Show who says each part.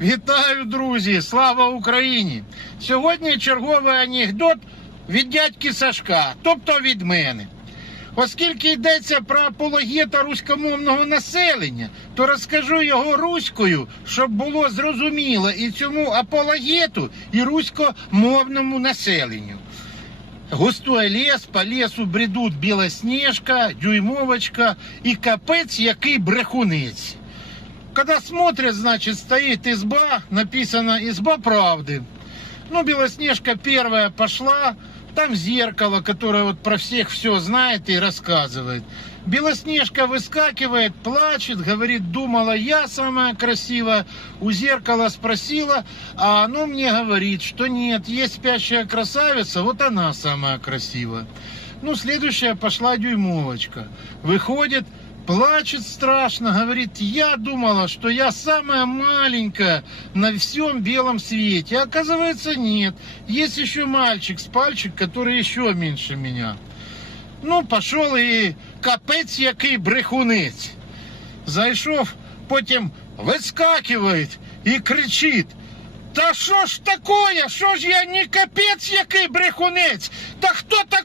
Speaker 1: Вітаю, друзі! Слава Україні! Сьогодні черговий анекдот від дядьки Сашка, тобто від мене. Оскільки йдеться про апологета руськомовного населення, то розкажу його руською, щоб було зрозуміло і цьому апологету, і руськомовному населенню. Густой лес, по лесу бредуть білосніжка, дюймовочка і капець, який брехунець. Когда смотрят, значит, стоит изба, написано «Изба правды». Ну, Белоснежка первая пошла, там зеркало, которое вот про всех все знает и рассказывает. Белоснежка выскакивает, плачет, говорит, думала, я самая красивая. У зеркала спросила, а оно мне говорит, что нет, есть спящая красавица, вот она самая красивая. Ну, следующая пошла дюймовочка. Выходит, плачет страшно, говорит, я думала, что я самая маленькая на всем белом свете. А оказывается, нет. Есть еще мальчик с пальчик, который еще меньше меня. Ну, пішов і капець який брехунець. Зайшов, потім вискакиває і кричить. Та що ж такое? Що ж я не капець який брехунець? Та хто такой этот Арестович?